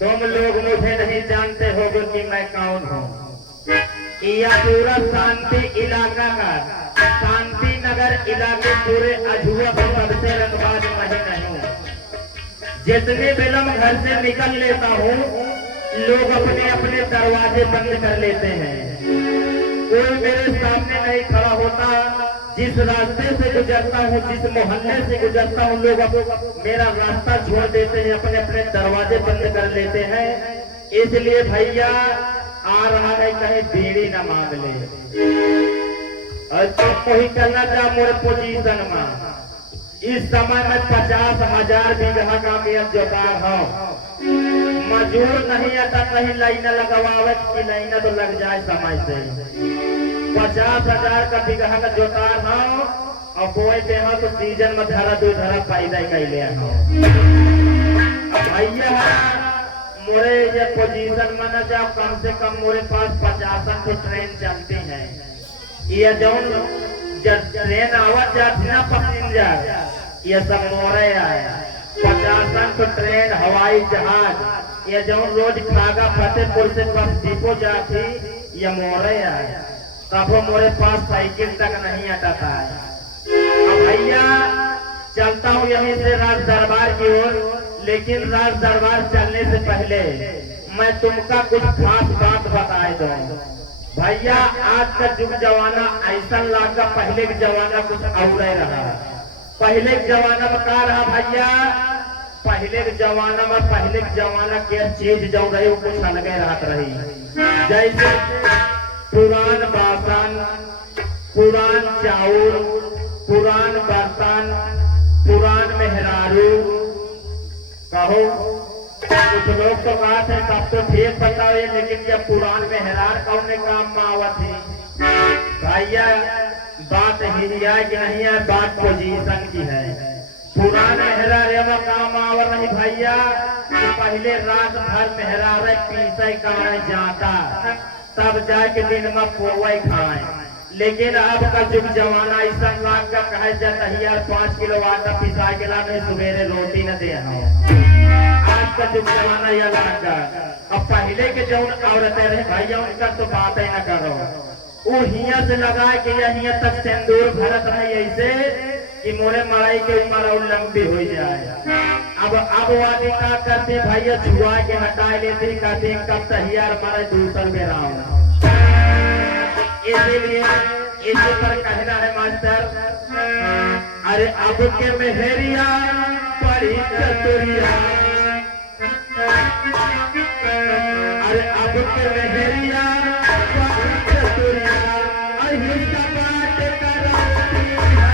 तुम लोग मुझे नहीं जानते होगे कि मैं कौन हूँ। यह पूरा शांति इलाका का, शांति नगर इलाके पूरे अजूबा पर सबसे रंगबाज मैं हूँ। जितने विलम्ब घर से निकल लेता हूँ, लोग अपने अपने दरवाजे बंद कर लेते हैं। कोई मेरे सामने नहीं खड़ा होता। जिस रास्ते से गुजरता हूँ, जिस मोहल्ले से गुजरता हूँ, लोग मेरा रास्ता छोड़ देते हैं, अपने अपने दरवाजे बंद कर लेते हैं। इसलिए भैया आ रहा है, कहीं बीड़ी न मांग ले। और तुम कोई करना चाह मोरे पोजीशन में। इस समय में 50,000 बीघा का मेरा जोतार हूँ। मजूर नहीं आता, कहीं लाइन लगवावे की लाइन तो लग जाए समय से। 50,000 का बीघा का जोतार हूँ और बोए दे तो सीजन में धरा दो धरा फायदा कैले हूँ। भैया मोरे ये पोजीशन में न जाओ, कम से कम मोरे पास 50 को ट्रेन चलती है। ये जौन ट्रेन आवत जाती ना पैसेंजर, ये सब मोरे आया। 50 को ट्रेन, हवाई जहाज, ये जौन रोज कागा फतेहपुर से बस डिपो जाती, ये मोरे आया। तब मोरे पास साइकिल तक नहीं आता था। अब भैया चलता हूँ यहीं से राज दरबार की ओर। लेकिन राज दरबार चलने से पहले मैं तुमका कुछ खास बात बताए दो। भैया आज का युग जमाना ऐसा लगा, पहले के जमाना कुछ और रहा। पहले के जमाना में क्या रहा भैया? पहले के जमाना के चीज जो रही वो कुछ अलग राहत रही। जैसे पुरान बासन, पुरान चाउर, पुरान बर्तन, पुरान मेहरारू। कहो कुछ लोग तो बात है तब तो ठीक बताओ, लेकिन जब पुरान मेहरार कौन काम में आवत है भैया? बात ही है कि नहीं है, बात पोजीशन की है। पुरान मेहरार एवं काम आवत नहीं भैया। पहले रात भर मेहरार पीसे का जाता, तब जाके दिन में पोवई खाए। लेकिन अब का युग जमाना ऐसा लाग का कहे जाता है यार 5 किलो आटा पिसा के ला, नहीं सवेरे रोटी न दे। आज का युग जमाना यह लाग का। अब पहले के जो औरतें रहे भैया उनका तो बात ही न करो। वो हिया से लगा के हिया तक सिंदूर भरत रहे ऐसे कि मोरे मड़ाई के उम्र और लंबी हो जाए। अब वादी का करते भैया छुआ के हटा लेते, कहते कब तहियार मारे दूसर में रहा। इसीलिए इसी पर कहना है मास्टर, अरे अब के मेहरिया पड़ी चतुरिया, अरे अब के मेहरिया पड़ी चतुरिया, अहिंसा बात कराती है।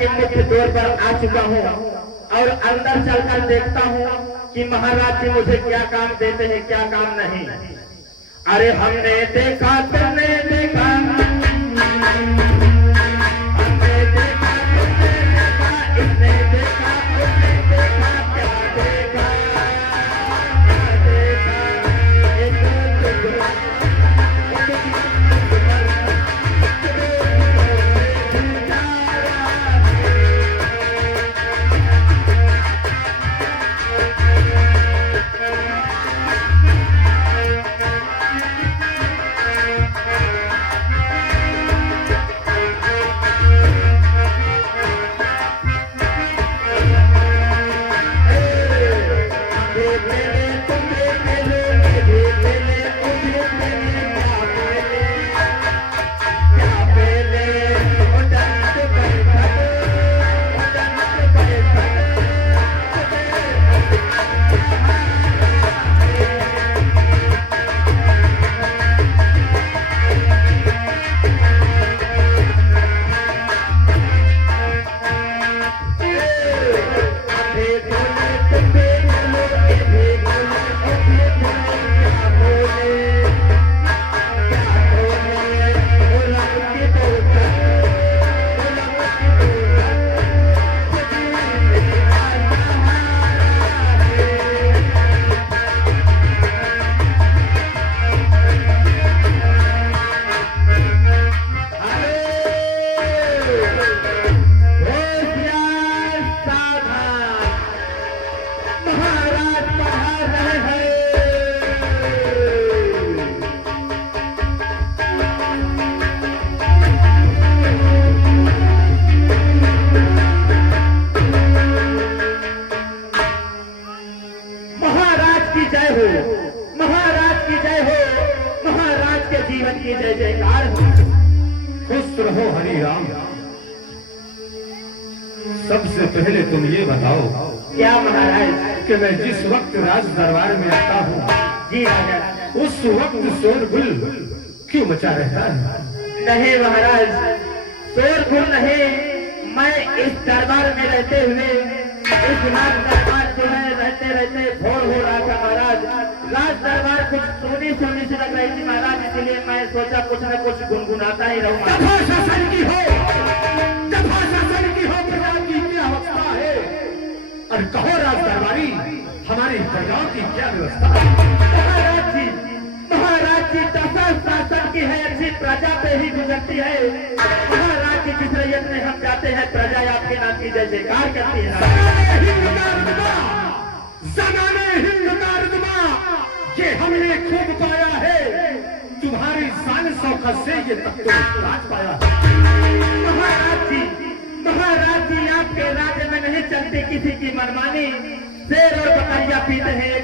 के मुख्य द्वार पर आ चुका हूँ और अंदर चलकर देखता हूँ कि महाराज जी मुझे क्या काम देते हैं, क्या काम नहीं। अरे हमने देखा, तुमने देखा, सबसे पहले तुम ये बताओ क्या महाराज कि मैं जिस वक्त राज दरबार में आता हूँ जी राजा उस वक्त शोरगुल क्यों मचा रहता है? नहीं महाराज, शोरगुल नहीं, मैं इस दरबार में रहते हुए इस राज दरबार जो है रहते रहते भोर हो रहा था महाराज। राज दरबार कुछ सोनी सोनी से लग रही थी महाराज, इसलिए मैं सोचा कुछ न कुछ गुनगुनाता ही रहूंगा। शासन की हो, शासन की हो, प्रजा की क्या अवस्था है? और कहो राज दरबारी, हमारी प्रजाओं की क्या व्यवस्था है? महाराज जी दशा शासन की है, अच्छी प्रजा पे ही गुजरती है। महाराज जी जिस रैयत में हम जाते हैं, प्रजा आपके नाम की जय जयकार करती है। ज़माने हिंद का रुतबा ये हमने खूब पाया है, तुम्हारी शान शौकत से ये तक तो राज पाया है। महाराज जी आपके राज्य में नहीं चलती किसी की मनमानी, शेर और बकरियां पीते हैं।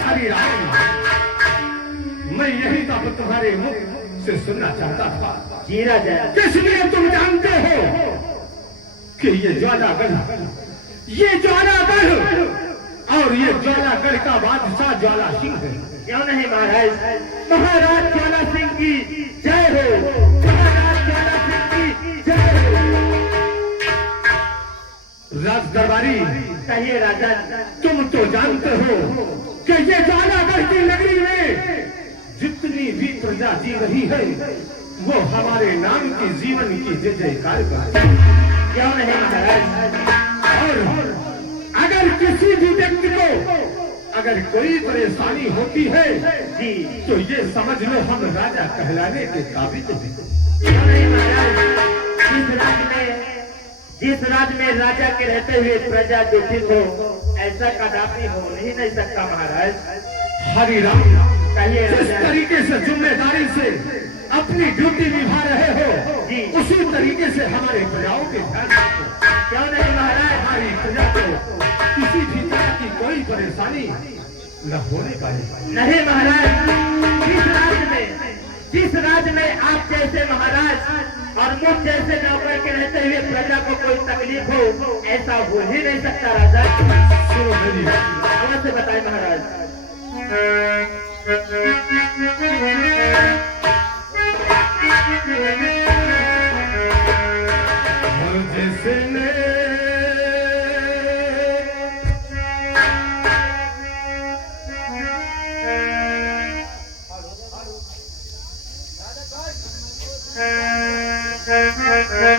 हरि राम, मैं यही तो तुम्हारे मुख से सुनना चाहता था। जी राजा, इसलिए तुम जानते हो कि ये ज्वालागढ़ और ये ज्वालागढ़ का बादशाह ज्वाला सिंह है। क्यों नहीं महाराज, महाराज ज्वाला सिंह की जय हो, महाराज ज्वाला सिंह की जय हो। राज दरबारी कहिए राजा। तुम तो जानते हो कि ये ज्वालागढ़ की नगरी में जितनी भी प्रजा जी रही है वो हमारे नाम की जीवन की जय जयकार करती है। क्यों नहीं महाराज, और अगर किसी भी व्यक्ति को अगर कोई परेशानी होती है जी तो ये समझ लो हम राजा कहलाने के काबिल हैं। क्यों नहीं महाराज, जिस राज्य में राजा के रहते हुए प्रजा दुखित हो, ऐसा कदापि हो ही नहीं सकता महाराज। हरि राम, कहिए जिस राजा। तरीके से जिम्मेदारी से अपनी ड्यूटी निभा रहे हो जी। उसी तरीके से हमारे प्रजाओं के ध्यान रखो। क्यों नहीं महाराज, हमारी प्रजा को किसी भी तरह की कोई परेशानी न होने पाए। नहीं महाराज, जिस राज्य में आप जैसे महाराज और मुझ जैसे नौकर के रहते हुए प्रजा को कोई तकलीफ हो, ऐसा हो ही नहीं सकता राजा। सुनो मेरी कौन से बताए महाराज। हेलो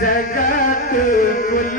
जगत कुल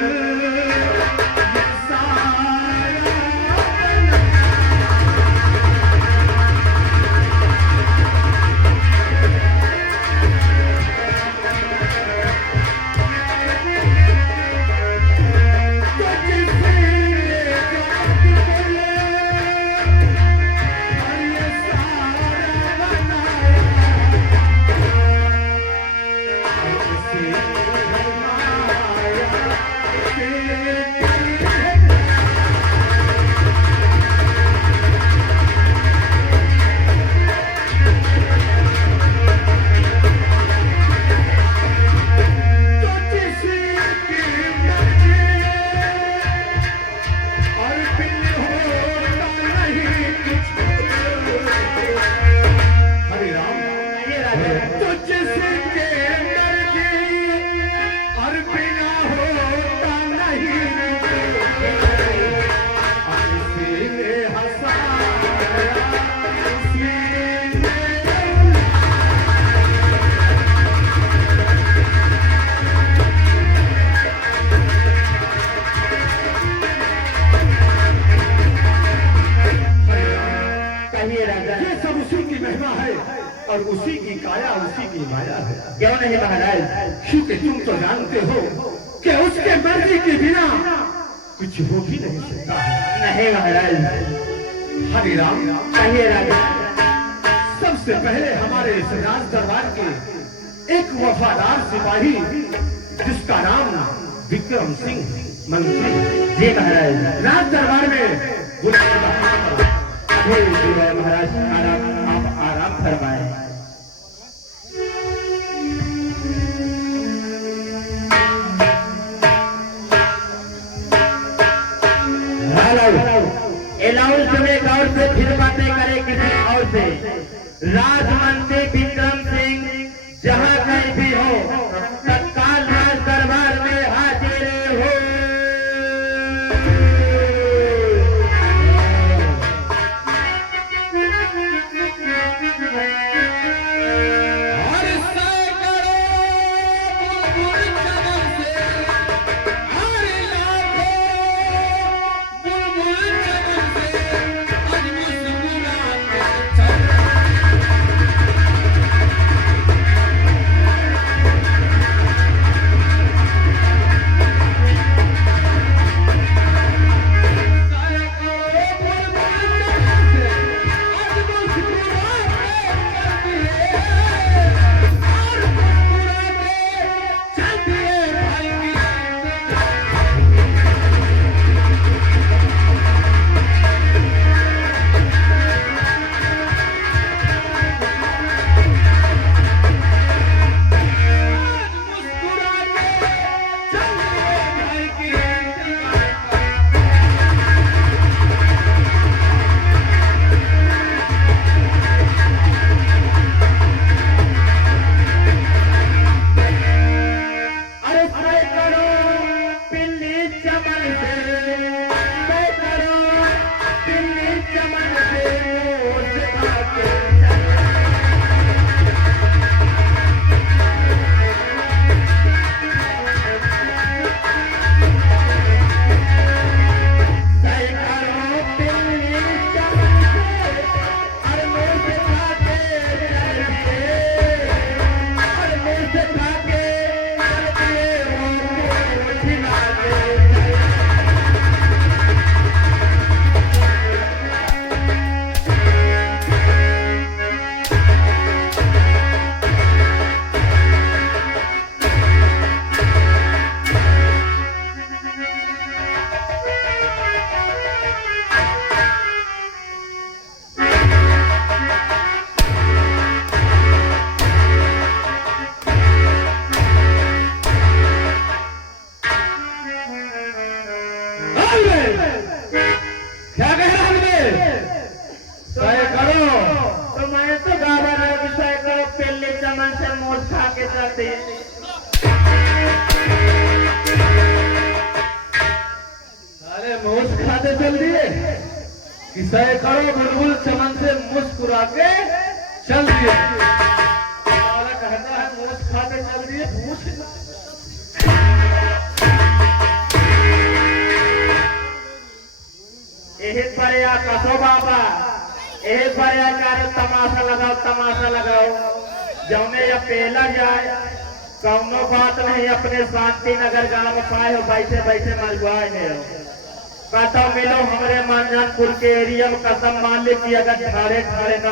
और उसी की काया उसी की माया है। क्यों नहीं महाराज? क्योंकि तुम तो जानते हो कि उसके मर्जी के बिना कुछ हो भी नहीं सकता है। नहीं महाराज। हरि राम। कहिए राजा। सबसे पहले हमारे इस राज दरबार के एक वफादार सिपाही जिसका नाम विक्रम सिंह मंत्री। जी महाराज। राज दरबार में महाराज आप आराम फरमाए। एलाउंस सुने गौर से, फिर बातें करे किसी और से। राजमंत्री विक्रम सिंह जहाँ कहीं भी हो, तत्काल राज दरबार में हाजिर हो। सैकड़ों बुलबुल चमन से मुस्कुरा के चल दिए। वाला कहता है मूछ खा के चल दिए, पूछ यही पर या कसो बाबा, यही पर या चारों तमाशा लगाओ जौने या पेला जाए कौनो बात नहीं, अपने शांति नगर गांव पाए हो बैठे बैठे मरवाए है। कहता मिलो हमारे मानजानपुर के एरिया में, कसम मान ली कि अगर ठाड़े ठाड़े न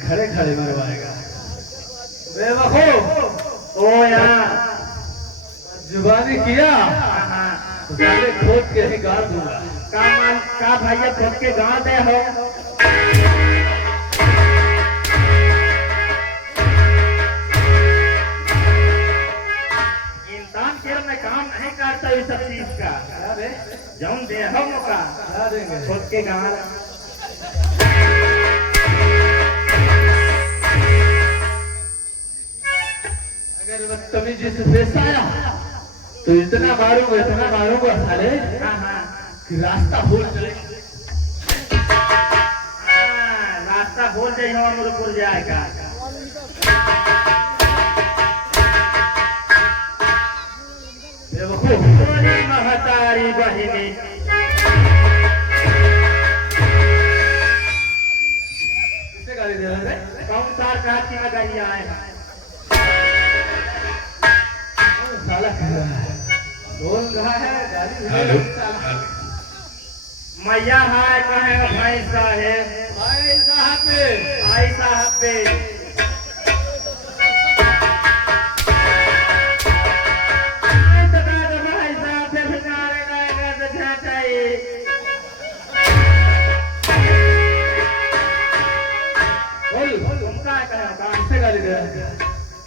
खड़े खड़े मरवाएगा। बेवकूफ, ओ यहाँ जुबानी किया तो सारे खोद के ही गाड़ दूंगा। का भैया खुद के गाँव दे हो। इंसान के में काम नहीं करता इस सब चीज का, जौन दे हो मौका देंगे खुद के गाँव। अगर बदतमीजी से पेश आया तो इतना मारूंगा साले कि रास्ता भूल जाए। रास्ता भूल जाए हो अमरपुर जाएगा। महतारी बहिनी किसे गाली दे रहा है? कौन सा काशी में गाड़ी आए हैं? साला बोल रहा है गाली दे रहा है। मैया हाय कहे भाई साहेब, भाई साहब पे भाई साहब पे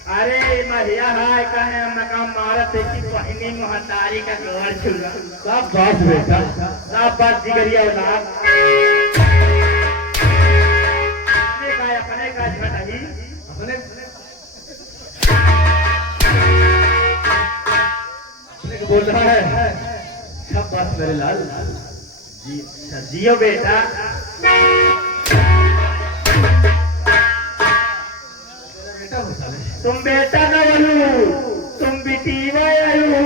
अरे महिया हाय कहे मकाम मारत है कि बहिनी महतारी का घर छुड़ा। सब बात बेटा, सब बात जिगरिया औलाद अपने का झटही अपने को बोल रहा है। सब बात मेरे लाल जियो बेटा। बेटा हो साले। तुम बेटा न बनू, तुम बेटीवा आयु।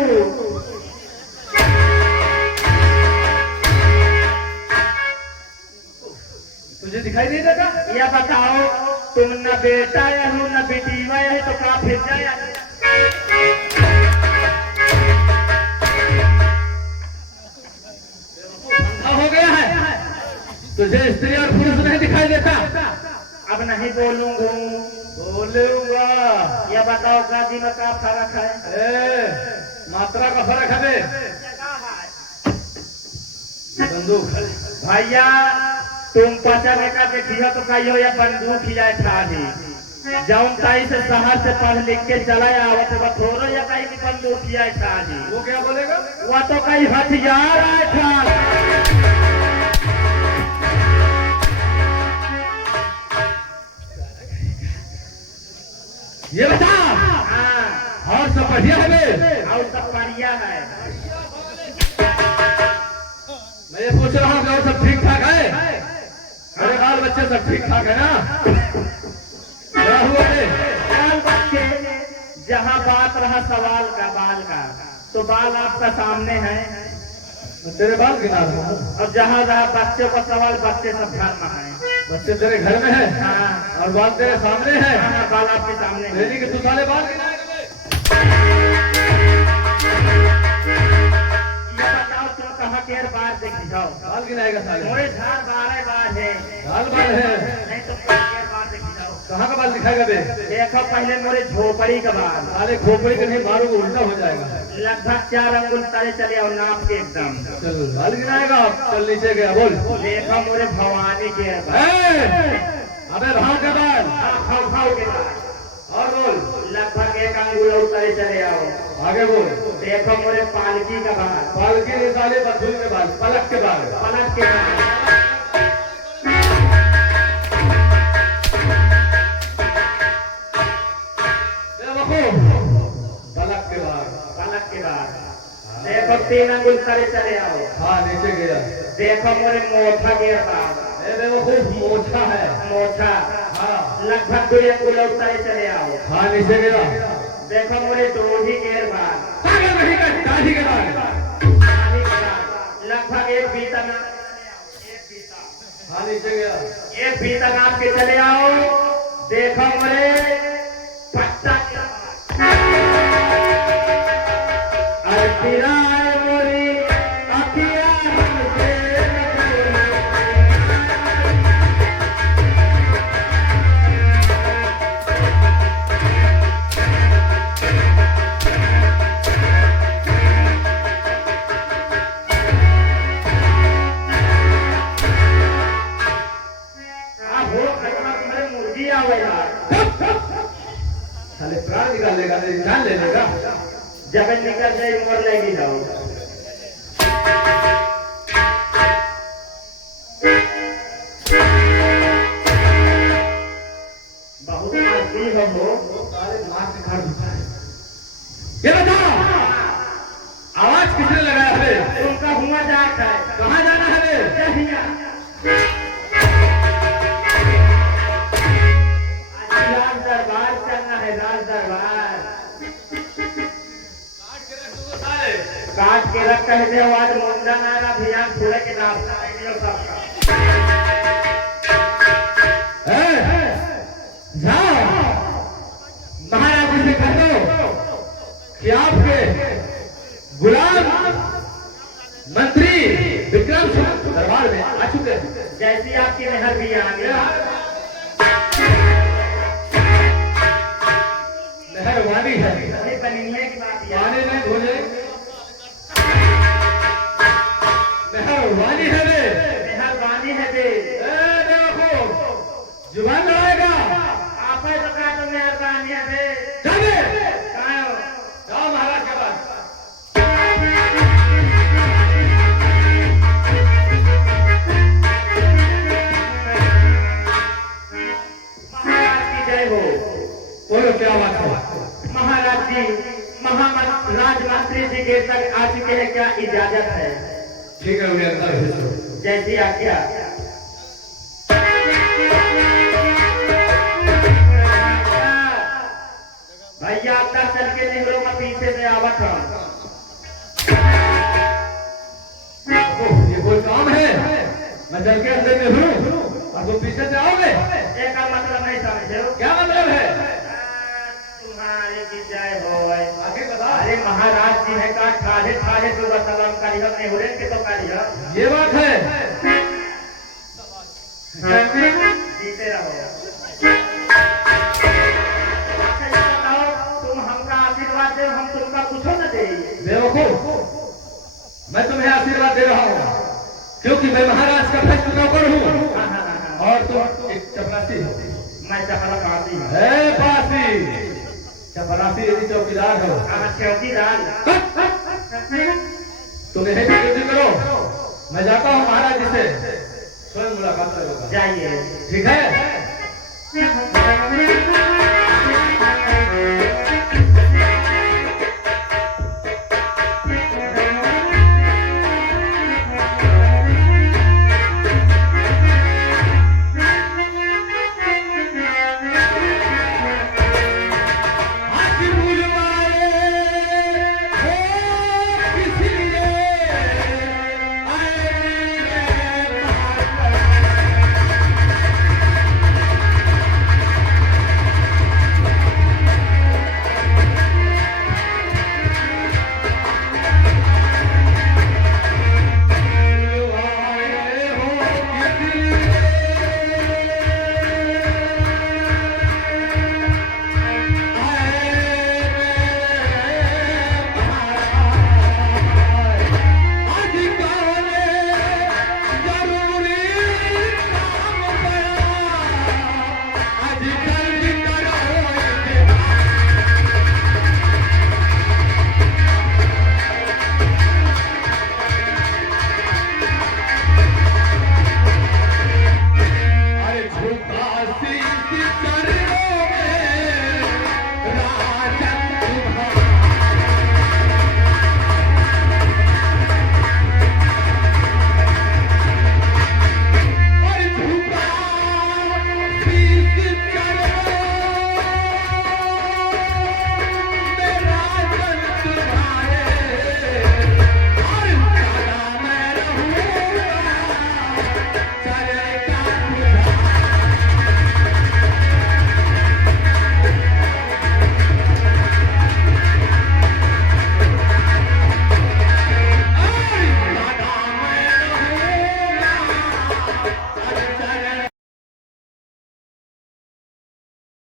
तुझे दिखाई नहीं देता? या बताओ तुम न बेटा आयु न बेटीवा आयु तो क्या फिर जाए? हो गया है, तुझे स्त्री और पुरुष नहीं दिखाई देता? अब नहीं बोलूंगा। बोलूंगा। ये बताओ गाजी में क्या फर्क है? मात्रा का फर्क है। बंदूक भैया तुम पचा लेकर देखियो तो कहियो या बंदूक ही आए था ही जौन ताई से शहर से पढ़ लिख के चला आवत बथोरो या कहीं की बंदूक ही आए था ही। वो क्या बोलेगा? वो तो कहीं हथियार आए था। ये बता। हाँ और सब बढ़िया है बे? और सब बढ़िया है। मैं ये पूछ रहा हूँ कि और सब ठीक ठाक है? अरे बाल बच्चे सब ठीक ठाक है ना? क्या हुआ बे? बाल बच्चे जहाँ बात रहा सवाल का बाल का तो बाल आपका सामने है मैं तेरे बाल गिना रहा हूँ। और जहाँ रहा बच्चों का सवाल बच्चे सब घर में है। बच्चे तेरे घर में है हाँ और बाल तेरे सामने है। हाँ, बाल आपके सामने है। लेनी कि तू साले बाल गिनाएगा बे? ये बताओ तुम कहाँ केर बार देखी जाओ? बाल गिनाएगा साले? मोरे झाड़ 12 बार है। बाल बाल है। नहीं तो केर बार देखी जाओ। कहाँ का बाल दिखाएगा बे? देखो पहले मोरे झोपड़ी का बाल साले खोपड़ी के नहीं मारूंगा, उल्टा हो जाएगा। लगभग 4 अंगुल तले चले और नाप के एकदम। चल बाल गिनाएगा। चल नीचे गया बोल। देखो मोरे भवानी के बाल। अबे भाव के बाल खाओ खाओ के बाल और बोल। लगभग 1 अंगुल और तले चले आओ। आगे बोल। देखो मोरे पालकी का बाल। पालकी नहीं साले, बथुल के बाल, पलक के बाल। पलक के बाल। पलक के बाल। देखो 3 अंगुल करे चले आओ। हाँ नीचे गया। देखो मोरे मोछा गिर रहा। अरे वो खूब मोछा है। मोछा हाँ लगभग 2 अंगुल उतारे चले आओ। हाँ नीचे गया। देखो मोरे डोही गिर रहा। पागल नहीं कर दाढ़ी के बाद। लगभग 1 बीता नाप। हाँ नीचे गया। 1 बीता नाप के चले आओ। देखो मोरे पट्टा अरे तेरा मोरी अखिया मुर्गी आवेगा। साले प्राण निकाल लेगा, जान ले लेगा। जब निकल जाए मोर लेगी जाओ। बहुत मस्ती हो। सारे मार से खा चुका है। ये बताओ आवाज किसने लगाया है? उनका हुआ जाता है। कहाँ जाना है रे? राज दरबार चलना है। राज दरबार काट के रख कहते हो। आज मुंडन आ रहा भियान पूरे के नाश्ता सबका। जाओ महाराज जी से कह दो कि आपके गुलाम मंत्री विक्रम सिंह दरबार में आ चुके हैं। जैसी आपकी मेहर भी आ गया। मेहरबानी है। वही बनिए की बात है। पानी नहीं भूले। मेहरबानी है रे। मेहरबानी है बे। देखो जुबान लड़ाएगा। आप है तो क्या तो मेहरबानी है बे। चले कहाँ हो? जाओ महाराज के पास। महाराज की जय हो। बोलो क्या बात है? महाराज जी राजमंत्री जी के तक आ चुके हैं। क्या इजाजत है? ठीक है उन्हें अंदर भेज दो। जैसी आज्ञा। भैया अंदर चल के निकलो। मैं पीछे से आवत हूँ। ये कोई काम है? मैं चल के अंदर में हूँ और तुम पीछे से आओगे? एक मतलब नहीं समझे। क्या मतलब है? तुम्हारे की जय हो। आगे बता। अरे महाराज जी है का ठाढ़े ठाढ़े सुबह सलाम करी हमने हो के तो करी। ये बात है। जीते रहो। बताओ तुम हमका आशीर्वाद दे। हम तुमका कुछ न दे। बेवकूफ मैं तुम्हें आशीर्वाद दे रहा हूँ क्योंकि मैं महाराज का भक्त नौकर हूँ और तुम एक चपरासी हो। मैं चपरासी हूँ। पासी चपरासी यदि चौकीदार हो। चौकीदार तुम यही ड्यूटी करो। मैं जाता हूँ महाराज जी से स्वयं मुलाकात करूंगा। जाइए। ठीक है।